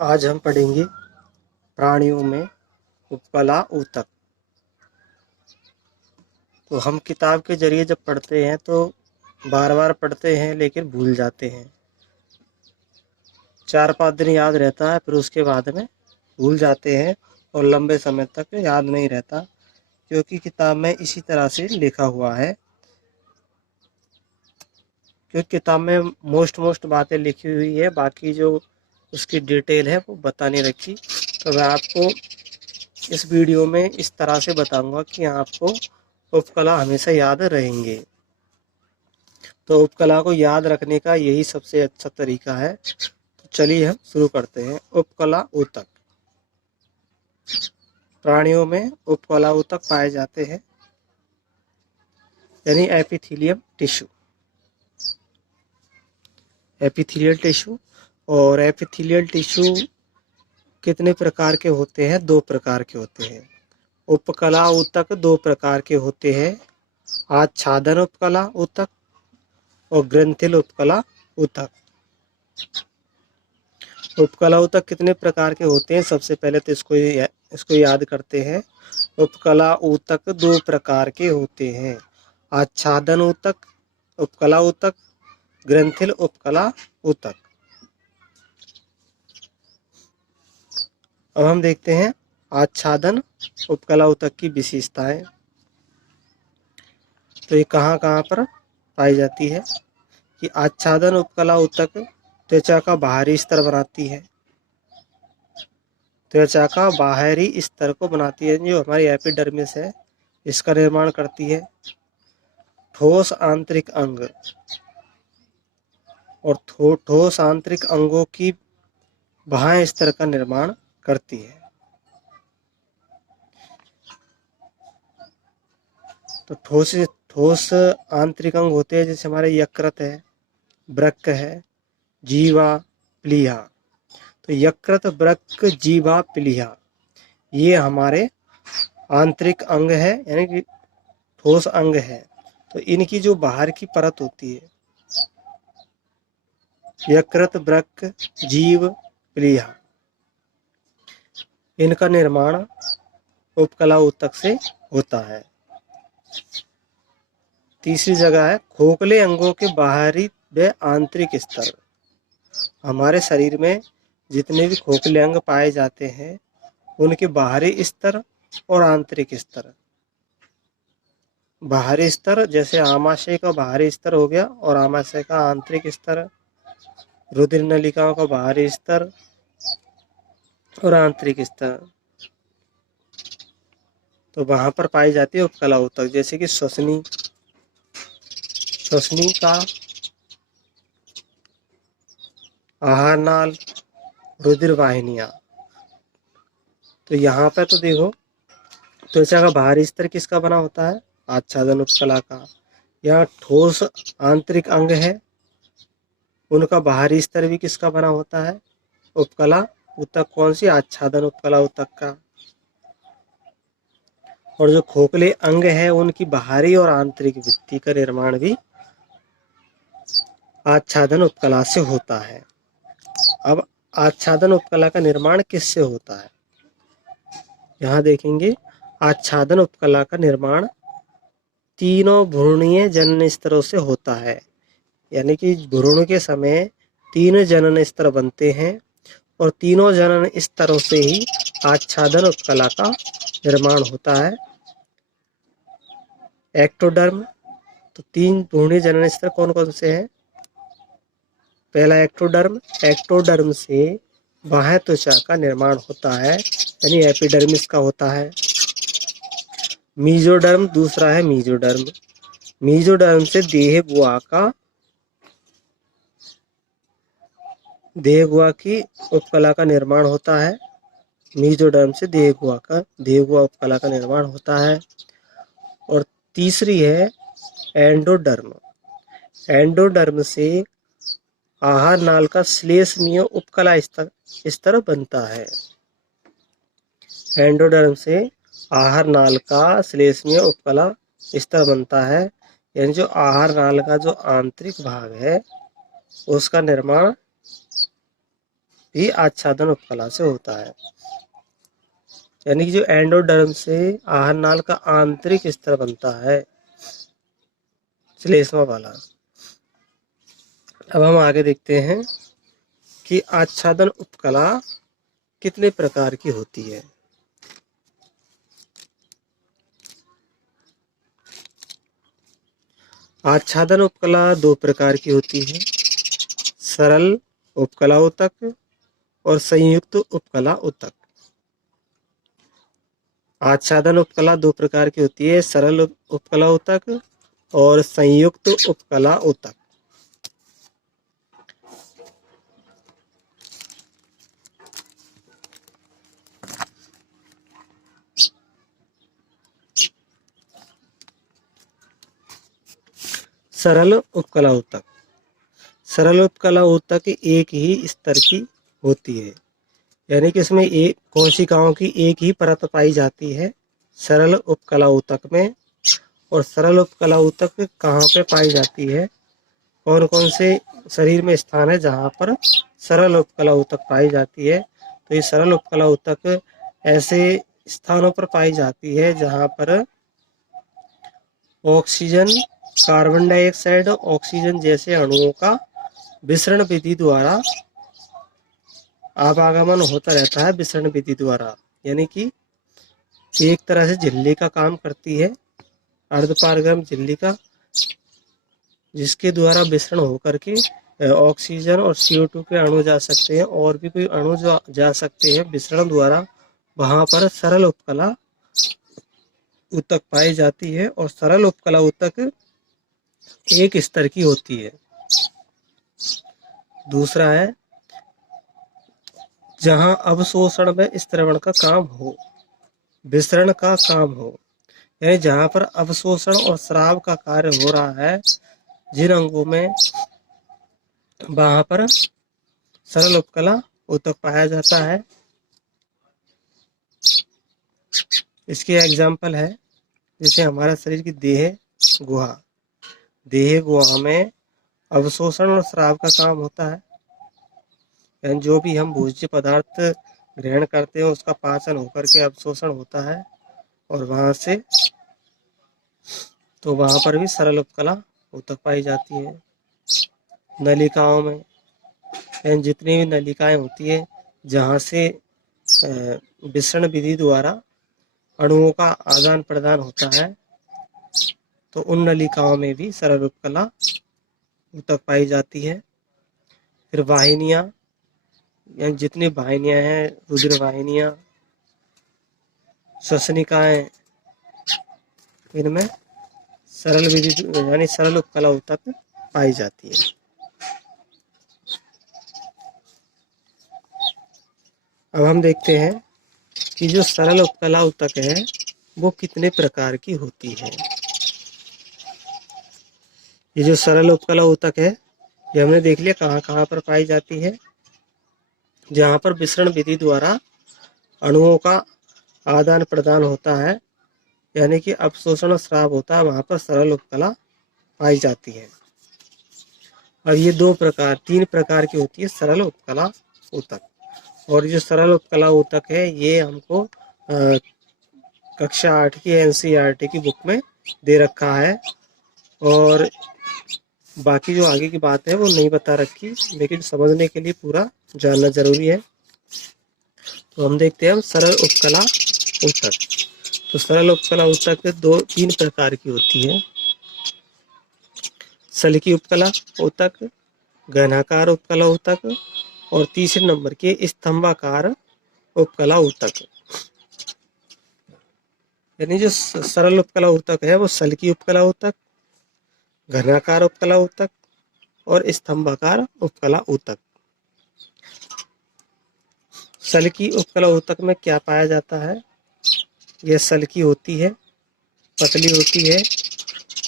आज हम पढ़ेंगे प्राणियों में उपकला ऊतक। तो हम किताब के जरिए जब पढ़ते हैं तो बार बार पढ़ते हैं लेकिन भूल जाते हैं। 4-5 दिन याद रहता है, फिर उसके बाद में भूल जाते हैं और लंबे समय तक याद नहीं रहता, क्योंकि किताब में इसी तरह से लिखा हुआ है। क्योंकि किताब में मोस्ट बातें लिखी हुई है, बाकी जो उसकी डिटेल है वो बता नहीं रखी। तो मैं आपको इस वीडियो में इस तरह से बताऊंगा कि आपको उपकला हमेशा याद रहेंगे। तो उपकला को याद रखने का यही सबसे अच्छा तरीका है। तो चलिए हम शुरू करते हैं। उपकला ऊतक। प्राणियों में उपकला ऊतक पाए जाते हैं, यानी एपिथेलियम टिश्यू। एपिथेलियल टिश्यू और एपिथेलियल टिश्यू कितने प्रकार के होते हैं? 2 प्रकार के होते हैं। उपकला ऊतक 2 प्रकार के होते हैं, आच्छादन उपकला ऊतक और ग्रंथिल उपकला ऊतक। उपकला ऊतक कितने प्रकार के होते हैं? सबसे पहले तो इसको याद करते हैं। उपकला ऊतक 2 प्रकार के होते हैं, आच्छादन ऊतक उपकला ऊतक, ग्रंथिल उपकला ऊतक। अब हम देखते हैं आच्छादन उपकला ऊतक की विशेषताएं। तो ये कहाँ कहाँ पर पाई जाती है कि आच्छादन उपकला ऊतक त्वचा का बाहरी स्तर बनाती है। त्वचा का बाहरी स्तर को बनाती है, जो हमारी एपिडर्मिस है, इसका निर्माण करती है। ठोस आंतरिक अंग और ठोस आंतरिक अंगों की बाह्य स्तर का निर्माण करती है। तो ठोस आंतरिक अंग होते हैं, जैसे हमारे यकृत है, वृक्क है, जीवा, प्लीहा। तो यकृत, वृक्क, जीवा, प्लीहा ये हमारे आंतरिक अंग है, यानी कि ठोस अंग है। तो इनकी जो बाहर की परत होती है, यकृत, वृक्क, जीव, प्लीहा, इनका निर्माण उपकला ऊतक से होता है। तीसरी जगह है खोखले अंगों के बाहरी व आंतरिक स्तर। हमारे शरीर में जितने भी खोखले अंग पाए जाते हैं, उनके बाहरी स्तर और आंतरिक स्तर। बाहरी स्तर जैसे आमाशय का बाहरी स्तर हो गया और आमाशय का आंतरिक स्तर, रुधिर नलिकाओं का बाहरी स्तर और आंतरिक स्तर। तो वहां पर पाई जाती है उपकला ऊतक, जैसे कि श्वसनी का आहार नाल, रुधिर वाहिनियां। तो यहाँ पर तो देखो, त्वचा का बाहरी स्तर किसका बना होता है? आच्छादन उपकला का। यहाँ ठोस आंतरिक अंग है, उनका बाहरी स्तर भी किसका बना होता है? उपकला ऊतक। कौन सी? आच्छादन उपकला ऊतक का। और जो खोखले अंग है, उनकी बाहरी और आंतरिक भित्ति का निर्माण भी आच्छादन उपकला से होता है। अब आच्छादन उपकला का निर्माण किससे होता है? यहाँ देखेंगे, आच्छादन उपकला का निर्माण तीनों भ्रूणीय जनन स्तरों से होता है। यानी कि भ्रूण के समय 3 जनन स्तर बनते हैं और तीनों जनन स्तरों से ही आच्छादन उपकला का निर्माण होता है। एक्टोडर्म। तो 3 भ्रूणीय जनन स्तर कौन कौन से हैं? पहला एक्टोडर्म। एक्टोडर्म से बाह्य त्वचा का निर्माण होता है, यानी एपिडर्मिस का होता है। मीजोडर्म दूसरा है, मीजोडर्म। मीजोडर्म से देह गुहा की उपकला का निर्माण होता है। मीजोडर्म से देह गुहा उपकला का निर्माण होता है। और तीसरी है एंडोडर्म। एंडोडर्म से आहार नाल का श्लेष्मीय उपकला स्तर बनता है। एंडोडर्म से आहार नाल का श्लेष्मीय उपकला स्तर बनता है, यानी जो आहार नाल का जो आंतरिक भाग है, उसका निर्माण भी आच्छादन उपकला से होता है। यानी कि जो एंडोडर्म से आहार नाल का आंतरिक स्तर बनता है, श्लेष्मा वाला। अब हम आगे देखते हैं कि आच्छादन उपकला कितने प्रकार की होती है। आच्छादन उपकला दो प्रकार की होती है, सरल उपकला ऊतक और संयुक्त उपकला ऊतक। आच्छादन उपकला दो प्रकार की होती है, सरल उपकला ऊतक और संयुक्त उपकला ऊतक। सरल उपकला ऊतक। सरल उपकला ऊतक एक ही स्तर की होती है, यानी कि इसमें एक कोशिकाओं की एक ही परत पाई जाती है सरल उपकला ऊतक में। और सरल उपकला ऊतक कहाँ पे पाई जाती है, कौन कौन से शरीर में स्थान है जहाँ पर सरल उपकला ऊतक पाई जाती है। तो ये सरल उपकला ऊतक ऐसे स्थानों पर पाई जाती है जहाँ पर ऑक्सीजन, कार्बन डाइऑक्साइड, ऑक्सीजन जैसे अणुओं का विसरण विधि द्वारा आवागमन होता रहता है। विसरण विधि द्वारा यानी कि एक तरह से झिल्ली का काम करती है, अर्धपारगम झिल्ली का, जिसके द्वारा विसरण होकर के ऑक्सीजन और CO2 के अणु जा सकते हैं और भी कोई अणु जो जा सकते हैं विसरण द्वारा। वहां पर सरल उपकला ऊतक पाई जाती है और सरल उपकला ऊतक एक स्तर की होती है। दूसरा है जहां अवशोषण व स्त्रवण का काम हो, विसरण का काम हो, यानी जहां पर अवशोषण और स्राव का कार्य हो रहा है जिन अंगों में, वहां पर सरल उपकला ऊतक पाया जाता है। इसके एग्जाम्पल है जैसे हमारा शरीर की देह गुहा। देह गुहा में अवशोषण और स्राव का काम होता है, यानी जो भी हम भोज्य पदार्थ ग्रहण करते हैं उसका पाचन होकर के अवशोषण होता है और वहां से तो वहां पर भी सरल उपकला ऊतक पाई जाती है। नलिकाओं में, यानी जितनी भी नलिकाएं होती है जहां से विसरण विधि द्वारा अणुओं का आदान प्रदान होता है, तो उन नलिकाओं में भी सरल उपकला ऊतक पाई जाती है। फिर वाहिनियां, यानी जितनी वाहिनियां हैं, रुधिर वाहिनियां, श्वसनिकाएं, इनमें सरल विधि यानी सरल उपकला ऊतक पाई जाती है। अब हम देखते हैं कि जो सरल उपकला ऊतक है वो कितने प्रकार की होती है। ये जो सरल उपकला ऊतक है ये हमने देख लिया कहाँ कहाँ पर पाई जाती है। जहाँ पर विसरण विधि द्वारा अणुओं का आदान प्रदान होता है, यानी कि अवशोषण स्राव होता है, वहां पर सरल उपकला पाई जाती है। और ये तीन प्रकार की होती है सरल उपकला ऊतक। और जो सरल उपकला ऊतक है ये हमको कक्षा 8 की NCERT की बुक में दे रखा है और बाकी जो आगे की बात है वो नहीं बता रखी, लेकिन समझने के लिए पूरा जानना जरूरी है। तो हम देखते हैं हम सरल उपकला ऊतक। तो सरल उपकला ऊतक तीन प्रकार की होती है, सल्की उपकला ऊतक, घनाकार उपकला ऊतक और तीसरे नंबर के स्तंभाकार उपकला ऊतक। यानी जो सरल उपकला ऊतक है वो सल्की उपकला ऊतक, घनाकार उपकला ऊतक और स्तंभाकार उपकला ऊतक। सल्की उपकला ऊतक में क्या पाया जाता है, यह सल्की होती है, पतली होती है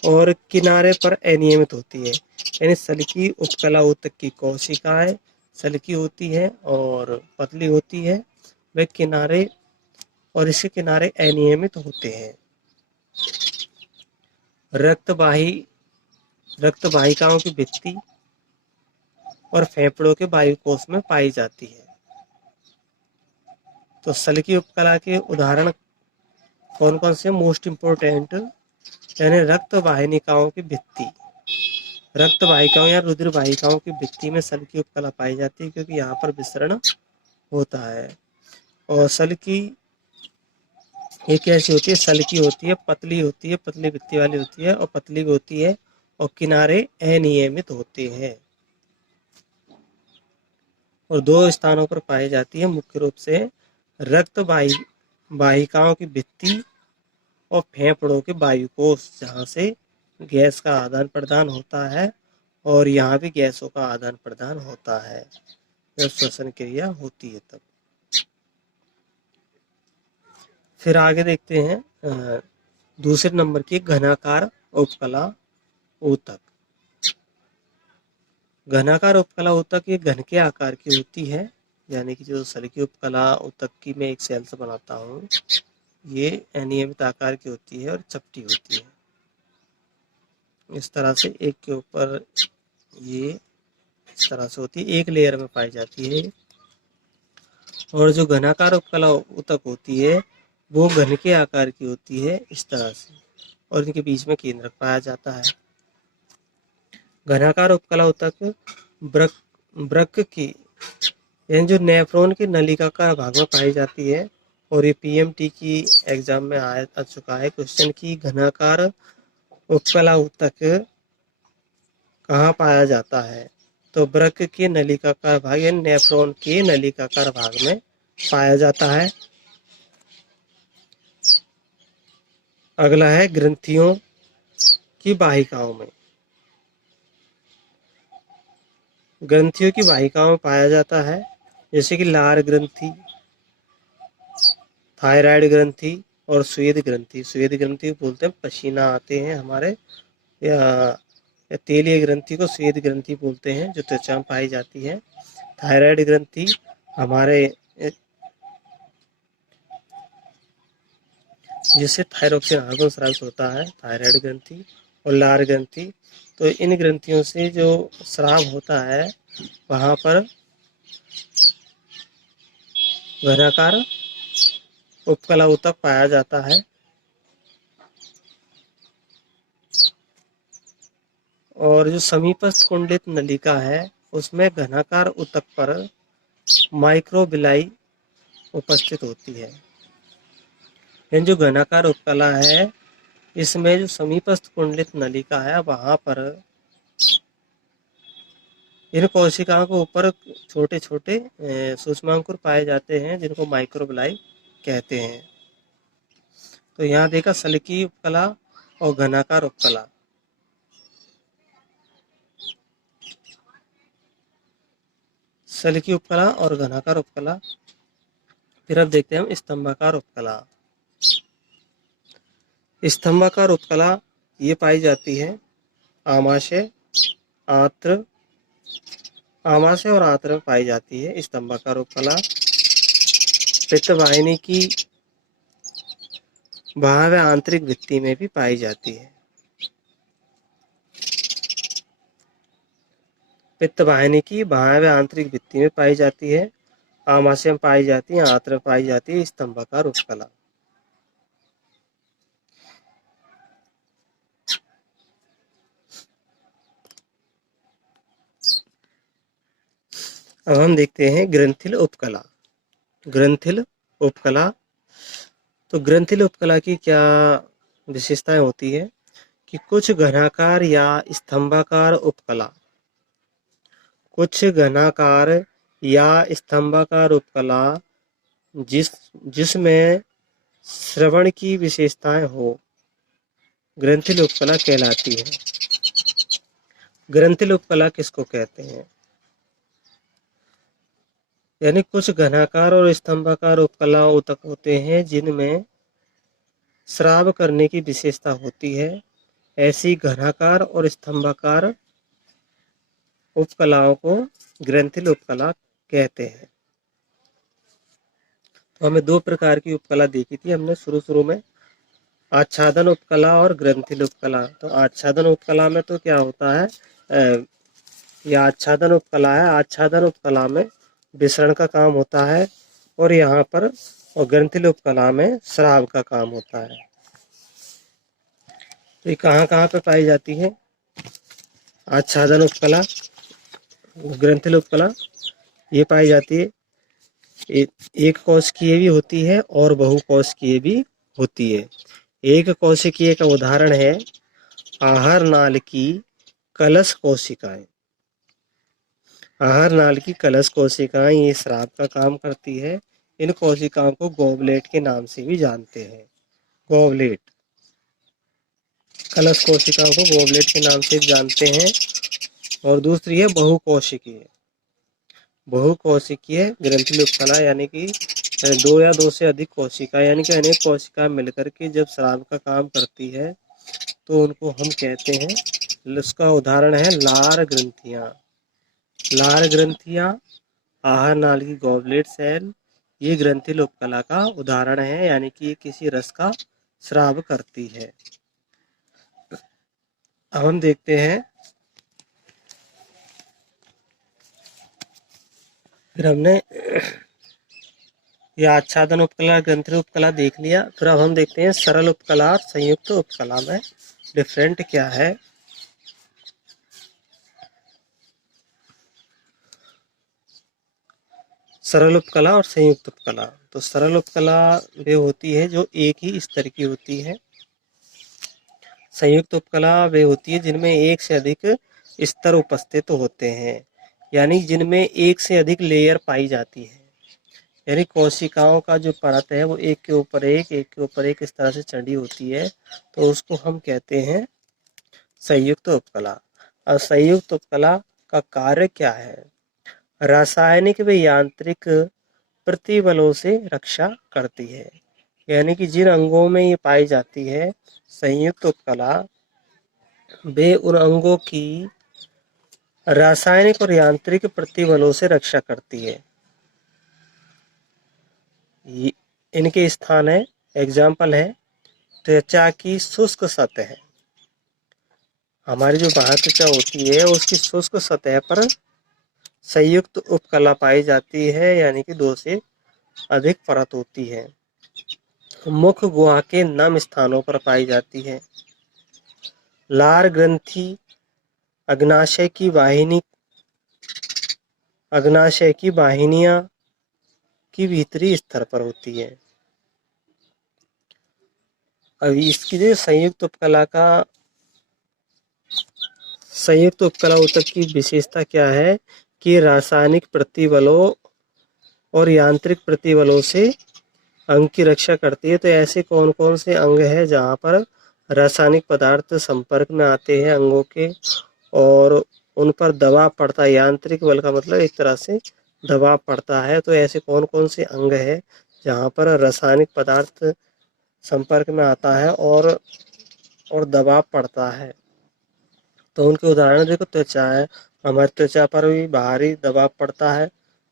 और किनारे पर अनियमित होती है। यानी सल्की उपकला ऊतक की कोशिकाएं सल्की होती है और पतली होती है, वे किनारे और इसके किनारे अनियमित होते हैं। रक्त वाहिकाओं की भित्ति और फेफड़ों के वायुकोश में पाई जाती है। तो सल की उपकला के उदाहरण कौन कौन से? मोस्ट इम्पोर्टेंट यानी रक्त वाहिनिकाओं की भित्ति, रक्त वाहिकाओं या रुधिर वाहिकाओं की भित्ति में सल की उपकला पाई जाती है, क्योंकि यहाँ पर विसरण होता है। और सल की ये कैसी होती है? सल की होती है, पतली होती है, पतली भित्ति वाली होती है और पतली भी होती है और किनारे अनियमित होते हैं और दो स्थानों पर पाई जाती है, मुख्य रूप से रक्त वाहिकाओं की भित्ति और फेफड़ों के वायुकोश, जहाँ से गैस का आदान प्रदान होता है और यहाँ भी गैसों का आदान प्रदान होता है जब श्वसन क्रिया होती है तब। फिर आगे देखते हैं दूसरे नंबर की घनाकार उपकला ऊतक। घनाकार उपकला ऊतक ये घन के आकार की होती है, यानी कि जो सल की उपकला ऊतक की मैं एक सेल से बनाता हूँ, ये अनियमित आकार की होती है और चपटी होती है। इस तरह से एक के ऊपर ये इस तरह से होती है, एक लेयर में पाई जाती है। और जो घनाकार उपकला ऊतक होती है वो घन के आकार की होती है इस तरह से, और इनके बीच में केंद्रक पाया जाता है। घनाकार उपकला ऊतक वृक्क की यानी जो नेफ्रॉन की नलिकाकार भाग में पाई जाती है। और ये पीएमटी की एग्जाम में आ चुका है क्वेश्चन की घनाकार उपकला ऊतक कहाँ पाया जाता है? तो वृक्क के नलिकाकार भाग यानी नेफ्रॉन के नलिकाकार भाग में पाया जाता है। अगला है ग्रंथियों की वाहिकाओं में। ग्रंथियों की वाहिकाओं में पाया जाता है, जैसे कि लार ग्रंथि, थायराइड ग्रंथि और स्वेद ग्रंथि। स्वेद ग्रंथि बोलते हैं पसीना आते हैं हमारे, या तेलीय ग्रंथि को स्वेद ग्रंथि बोलते हैं, जो त्वचा में पाई जाती है। थायराइड ग्रंथि हमारे जिससे थायरोक्सिन हार्मोन स्रावित होता है, थायराइड ग्रंथि। और लार ग्रंथि, तो इन ग्रंथियों से जो स्राव होता है वहां पर घनाकार उपकला ऊतक पाया जाता है। और जो समीपस्थ कुंडलित नलिका है उसमें घनाकार ऊतक पर माइक्रोबिलाई उपस्थित होती है। यानी जो घनाकार उपकला है इसमें जो समीपस्थ कुंडलित नलिका है वहां पर इन कोशिकाओं के ऊपर छोटे छोटे सूक्ष्मांकुर पाए जाते हैं, जिनको माइक्रोबिलाई कहते हैं। तो यहाँ देखा सलकी उपकला और घनाकार उपकला। सलकी उपकला और घनाकार उपकला। फिर अब देखते हैं हम स्तंभाकार उपकला। स्तंभाकार उपकला ये पाई जाती है आमाशय, आंत्र, आमाशय और आंत्र में पाई जाती है स्तंभाकार उपकला। पित्तवाहिनी की बाह्य आंतरिक भित्ति में भी पाई जाती है। पित्तवाहिनी की बाह्य आंतरिक भित्ति में पाई जाती है, आमाशय में पाई जाती है, आंत्र में पाई जाती है स्तंभाकार उपकला। अब हम देखते हैं ग्रंथिल उपकला। ग्रंथिल उपकला, तो ग्रंथिल उपकला की क्या विशेषताएं होती है कि कुछ घनाकार या स्तंभाकार उपकला, कुछ घनाकार या स्तंभाकार उपकला जिसमें श्रवण की विशेषताएं हो, ग्रंथिल उपकला कहलाती है। ग्रंथिल उपकला किसको कहते हैं? यानी कुछ घनाकार और स्तंभाकार उपकला ऊतक होते हैं जिनमें स्राव करने की विशेषता होती है। ऐसी घनाकार और स्तंभाकार उपकलाओं को ग्रंथिल उपकला कहते हैं। तो हमें दो प्रकार की उपकला देखी थी हमने शुरू में, आच्छादन उपकला और ग्रंथिल उपकला। तो आच्छादन उपकला में तो क्या होता है, यह आच्छादन उपकला है। आच्छादन उपकला में विसरण का काम होता है और यहाँ पर और ग्रंथिल उपकला में स्राव का काम होता है। तो ये कहाँ कहाँ पे पाई जाती है? आच्छादन उपकला, ग्रंथिल उपकला ये पाई जाती है। एक कोशिकीय भी होती है और बहुकोशिकीय भी होती है। एक कोशिकीय का उदाहरण है आहार नाल की कलश कोशिकाएं। आहार नाल की कलश कोशिकाएं ये स्राव का काम करती है। इन कोशिकाओं को गोबलेट के नाम से भी जानते हैं। गोबलेट, कलश कोशिकाओं को गोबलेट के नाम से जानते हैं। और दूसरी है बहुकोशिकीय। बहुकोशिकीय ग्रंथिल उपकला यानी कि दो या दो से अधिक कोशिका यानी कि अनेक कोशिका मिलकर के जब स्राव का काम करती है तो उनको हम कहते हैं, उसका उदाहरण है लार ग्रंथियां। लार ग्रंथियां, आहार नाल की गॉबलेट सेल, ये ग्रंथिल उपकला का उदाहरण है, यानी कि ये किसी रस का स्राव करती है। अब हम देखते हैं, फिर हमने यह आच्छादन उपकला, ग्रंथिल उपकला देख लिया। फिर अब हम देखते हैं सरल उपकला और संयुक्त उपकला में डिफरेंट क्या है। सरल उपकला और संयुक्त उपकला। तो सरल उपकला वे होती है जो एक ही स्तर की होती है। संयुक्त उपकला वे होती है जिनमें एक से अधिक स्तर उपस्थित होते हैं, यानी जिनमें एक से अधिक लेयर पाई जाती है। यानी कोशिकाओं का जो परत है वो एक के ऊपर एक इस तरह से चढ़ी होती है, तो उसको हम कहते हैं संयुक्त उपकला। और संयुक्त उपकला का कार्य क्या है? रासायनिक व यांत्रिक प्रतिबलों से रक्षा करती है। यानी कि जिन अंगों में ये पाई जाती है संयुक्त उपकला, वे उन अंगों की रासायनिक और यांत्रिक प्रतिबलों से रक्षा करती है। इनके स्थान है, एग्जाम्पल है त्वचा की शुष्क सतह। हमारी जो बाह्य त्वचा होती है उसकी शुष्क सतह पर संयुक्त उपकला पाई जाती है, यानी कि दो से अधिक परत होती है। मुख गुहा के नम स्थानों पर पाई जाती है। लार ग्रंथि अग्नाशय की वाहिनियां की भीतरी स्तर पर होती है। अब इसकी जो संयुक्त उपकला ऊतक की विशेषता क्या है कि रासायनिक प्रतिबलों और यांत्रिक प्रतिबलों से अंग की रक्षा करती है। तो ऐसे कौन कौन से अंग है जहाँ पर रासायनिक पदार्थ संपर्क में आते हैं अंगों के और उन पर दबाव पड़ता है? यांत्रिक बल का मतलब एक तरह से दबाव पड़ता है। तो ऐसे कौन कौन से अंग है जहाँ पर रासायनिक पदार्थ संपर्क में आता है और दबाव पड़ता है? तो उनके उदाहरण देखो, त्वचा है, हमारी त्वचा पर भी बाहरी दबाव पड़ता है,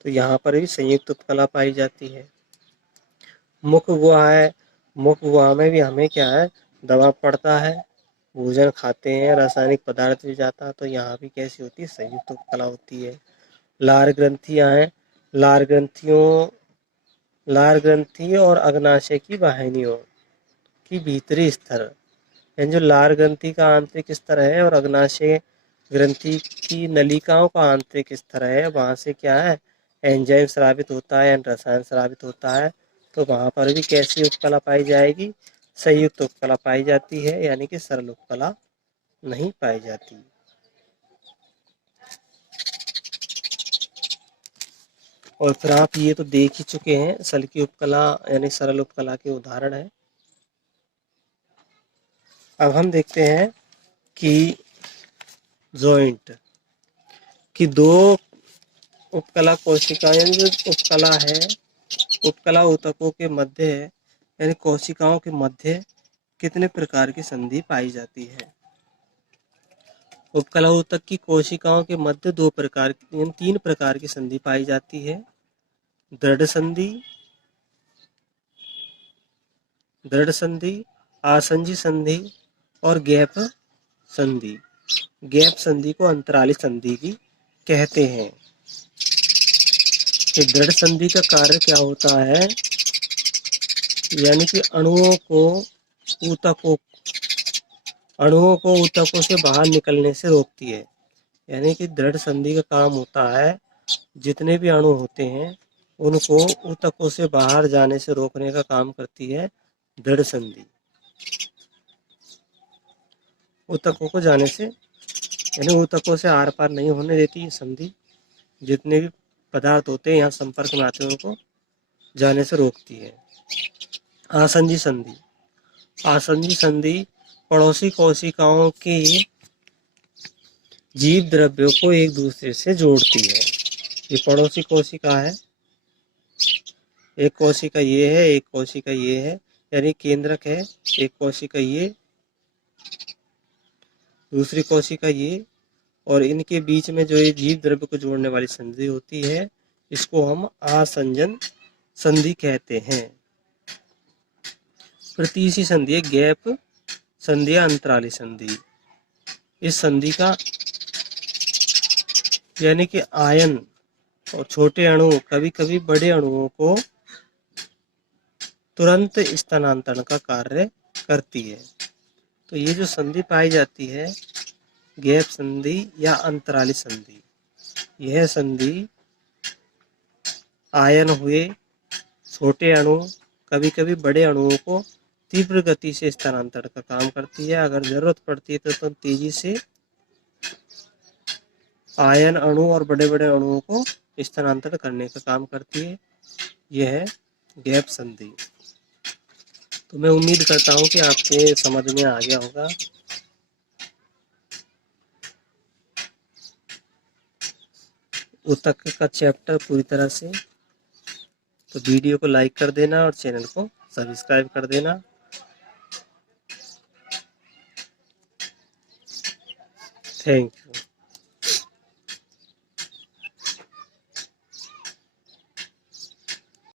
तो यहाँ पर भी संयुक्त उपकला पाई जाती है। मुख गुहा है, मुख गुहा में भी हमें क्या है, दबाव पड़ता है, भोजन खाते हैं, रासायनिक पदार्थ भी जाता है, तो यहाँ भी कैसी होती है, संयुक्त उपकला होती है। लार ग्रंथियां हैं, लार ग्रंथि और अग्नाशय की वाहिनियों की भीतरी स्तर, जो लार ग्रंथि का आंतरिक स्तर है और अग्नाशय ग्रंथि की नलिकाओं का आंतरिक स्तर है, वहां से क्या है, एंजाइम स्रावित होता है, रसायन स्रावित होता है। तो वहां पर भी कैसी उपकला पाई जाएगी, संयुक्त उपकला पाई जाती है, यानी कि सरल उपकला नहीं पाई जाती। और फिर आप ये तो देख ही चुके हैं सल की उपकला यानी सरल उपकला के उदाहरण है। अब हम देखते हैं कि जॉइंट की दो उपकला कोशिकाएं, जो उपकला है, उपकला ऊतकों के मध्य यानी कोशिकाओं के मध्य कितने प्रकार की संधि पाई जाती है? उपकला ऊतक की कोशिकाओं के मध्य तीन प्रकार की संधि पाई जाती है। दृढ़ संधि, आसंजी संधि और गैप संधि। गैप संधि को अंतराली संधि भी कहते हैं। कि दृढ़ संधि का कार्य क्या होता है, यानी कि अणुओं को ऊतकों से बाहर निकलने से रोकती है। यानी कि दृढ़ संधि का काम होता है, जितने भी अणु होते हैं उनको ऊतकों से बाहर जाने से रोकने का काम करती है दृढ़ संधि। ऊतकों को जाने से, यानी ऊतकों से आर पार नहीं होने देती ये संधि। जितने भी पदार्थ होते हैं यहाँ संपर्क में आते हैं उनको जाने से रोकती है। आसंजी संधि। आसंजी संधि पड़ोसी कोशिकाओं के जीव द्रव्यों को एक दूसरे से जोड़ती है। ये पड़ोसी कोशिका है, एक कोशिका ये है, एक कोशिका ये है, यानी केंद्रक है। एक कोशिका ये, दूसरी कोशिका ये, और इनके बीच में जो ये जीव द्रव्य को जोड़ने वाली संधि होती है इसको हम आसंजन संधि कहते हैं। फिर तीसरी संधि है गैप संधि या अंतराली संधि। इस संधि का यानी कि आयन और छोटे अणु कभी कभी बड़े अणुओं को तुरंत स्थानांतरण का कार्य करती है। तो ये जो संधि पाई जाती है गैप संधि या अंतराली संधि, यह संधि आयन हुए, छोटे अणु, कभी कभी बड़े अणुओं को तीव्र गति से स्थानांतरण का काम करती है। अगर जरूरत पड़ती है तो तेजी से आयन अणु और बड़े बड़े अणुओं को स्थानांतरण करने का काम करती है। यह है गैप संधि। तो मैं उम्मीद करता हूँ कि आपके समझ में आ गया होगा। ऊतक का चैप्टर पूरी तरह से। तो वीडियो को लाइक कर देना और चैनल को सब्सक्राइब कर देना। Thank you.